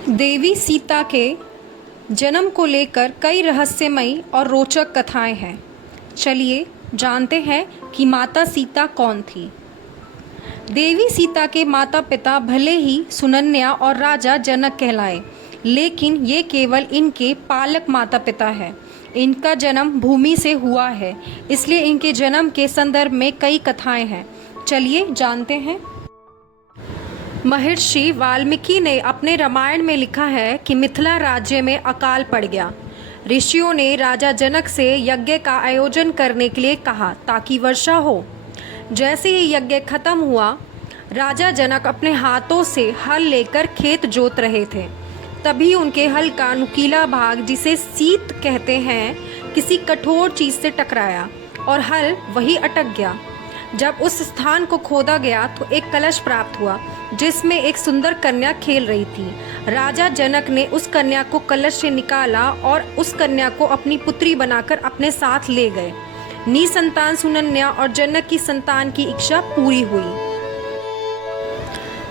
देवी सीता के जन्म को लेकर कई रहस्यमयी और रोचक कथाएं हैं। चलिए जानते हैं कि माता सीता कौन थी। देवी सीता के माता पिता भले ही सुनन्या और राजा जनक कहलाए, लेकिन ये केवल इनके पालक माता पिता हैं। इनका जन्म भूमि से हुआ है, इसलिए इनके जन्म के संदर्भ में कई कथाएं हैं। चलिए जानते हैं। महर्षि वाल्मीकि ने अपने रामायण में लिखा है कि मिथिला राज्य में अकाल पड़ गया। ऋषियों ने राजा जनक से यज्ञ का आयोजन करने के लिए कहा ताकि वर्षा हो। जैसे ही यज्ञ खत्म हुआ, राजा जनक अपने हाथों से हल लेकर खेत जोत रहे थे। तभी उनके हल का नुकीला भाग, जिसे सीत कहते हैं, किसी कठोर चीज से टकराया और हल वहीं अटक गया। जब उस स्थान को खोदा गया तो एक कलश प्राप्त हुआ जिसमें एक सुंदर कन्या खेल रही थी। राजा जनक ने उस कन्या को कलश से निकाला और उस कन्या को अपनी पुत्री बनाकर अपने साथ ले गए। निसंतान सुनन्या और जनक की संतान की इच्छा पूरी हुई।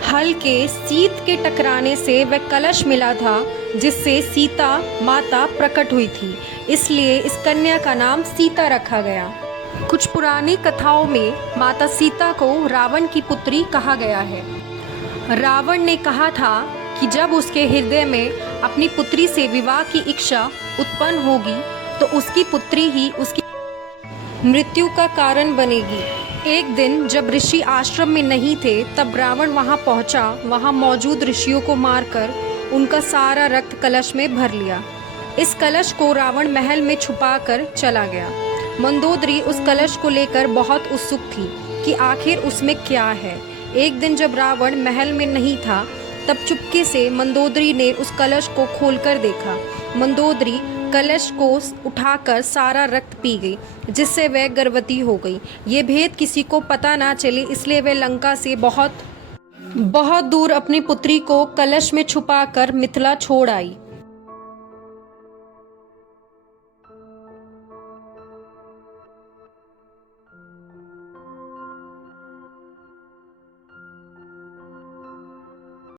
हल के सीत के टकराने से वह कलश मिला था जिससे सीता माता प्रकट हुई थी, इसलिए इस कन्या का नाम सीता रखा गया। कुछ पुरानी कथाओं में माता सीता को रावण की पुत्री कहा गया है। रावण ने कहा था कि जब उसके हृदय में अपनी पुत्री से विवाह की इच्छा उत्पन्न होगी तो उसकी पुत्री ही उसकी मृत्यु का कारण बनेगी। एक दिन जब ऋषि आश्रम में नहीं थे, तब रावण वहां पहुंचा। वहां मौजूद ऋषियों को मारकर उनका सारा रक्त कलश में भर लिया। इस कलश को रावण महल में छुपा कर चला गया। मंदोदरी उस कलश को लेकर बहुत उत्सुक थी कि आखिर उसमें क्या है। एक दिन जब रावण महल में नहीं था, तब चुपके से मंदोदरी ने उस कलश को खोलकर देखा। मंदोदरी कलश को उठाकर सारा रक्त पी गई, जिससे वह गर्भवती हो गई। ये भेद किसी को पता ना चले, इसलिए वह लंका से बहुत दूर अपनी पुत्री को कलश में छुपाकर मिथिला छोड़ आई।